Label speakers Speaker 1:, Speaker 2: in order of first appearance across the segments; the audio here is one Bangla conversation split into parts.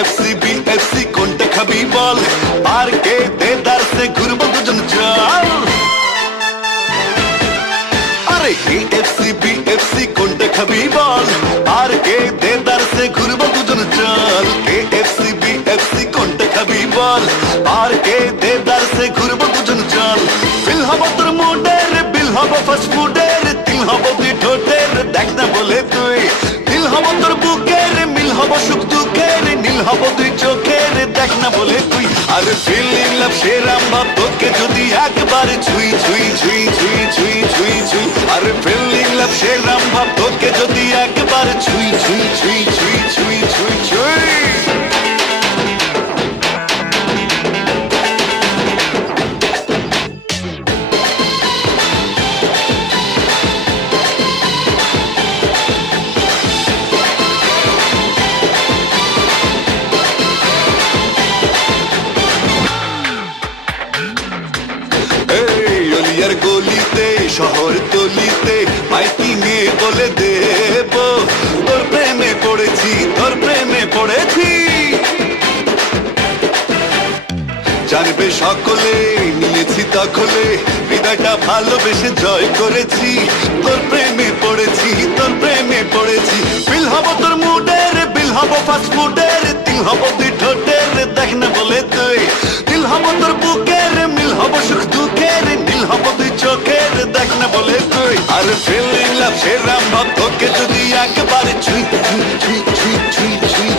Speaker 1: এফসি বিএফসি কোনটা খাবি বল পার্কে দেদারসে ঘুরবো দুজন চল আরে এফসি বিএফসি কোনটা খাবি বল পার্কে দেদারসে ঘুরবো দুজন চল এফসি বিএফসি কোনটা খাবি বল পার্কে দেদারসে ঘুরবো দুজন চল বিল হব তোর মুডের বিল হব ফাস্ট ফুডের ফিলিং লাভ সেরাম ভাব তোকে যদি একবার ছুঁই ছুঁই ছুঁই ছুঁই ছুঁই ছুঁই ছুঁই। আর ফিলিং লাভ সেরাম ভাব তোকে যদি একবার ছুঁই ছুঁই ছুঁই। গলিতে, শহর তলিতে এ বলে দেব, তোর প্রেমে পড়েছি, তোর প্রেমে পড়েছি। জানবে সকলে নিয়েছি দখলে, হৃদয়টা ভালোবেসে জয় করেছি। তোর প্রেমে পড়েছি, তোর প্রেমে পড়েছি। বিল হব তোর মুডের বিল হব ফাস্ট ফুডের তিল হব না বলে তুই, আর ফেলিলাম লাভ সেরাম ভাব তোকে যদি একবার ছুঁই ছুঁই ছুঁই ছুঁই ছুঁই ছুঁই।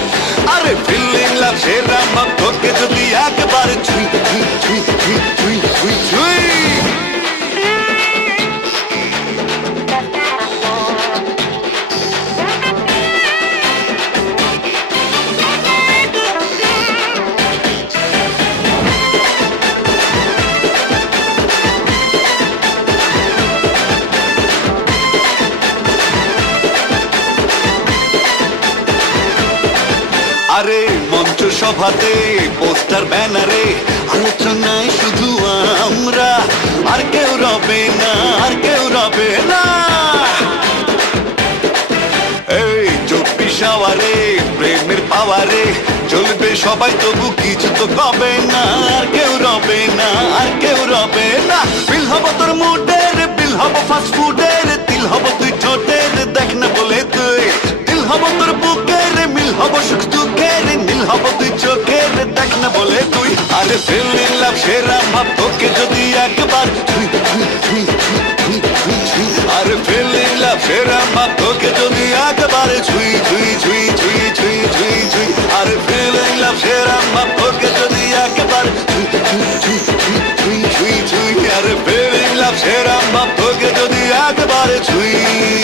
Speaker 1: আরে ফেলিলাম লাভ সেরাম ভাব তোকে যদি একবার ছুঁই আরে মঞ্চ সভাতে পোস্টার ব্যানারে, আলোচনায় শুধু আমরা। আর কেউ রবে না, আর কেউ রবে না। এই চব্বিশ আওয়ারে, প্রেমের পাওয়ারে চলবে সবাই, তবু কিছু তো কবে না। আর কেউ রবে না, আর কেউ রবে না। বিল হব তোর মুডের, বিল হব ফাস্ট ফুডের হব তুই চোখের দেখ না বলে তুই আরে ফিলিং লাভ সেরাম ভাব তোকে যদি একবার আরে ফিলিং লাভ সেরাম ভাব তোকে যদি একবার ছুঁই ছুঁই ছুঁই ছুঁই ছুঁই ছুঁই ছুঁই আরে ফিলিং লাভ সেরাম ভাব তোকে যদি একবার ছুঁই ছুঁই ছুঁই আরে ফিলিং লাভ সেরাম ভাব তোকে যদি একবার ছুঁই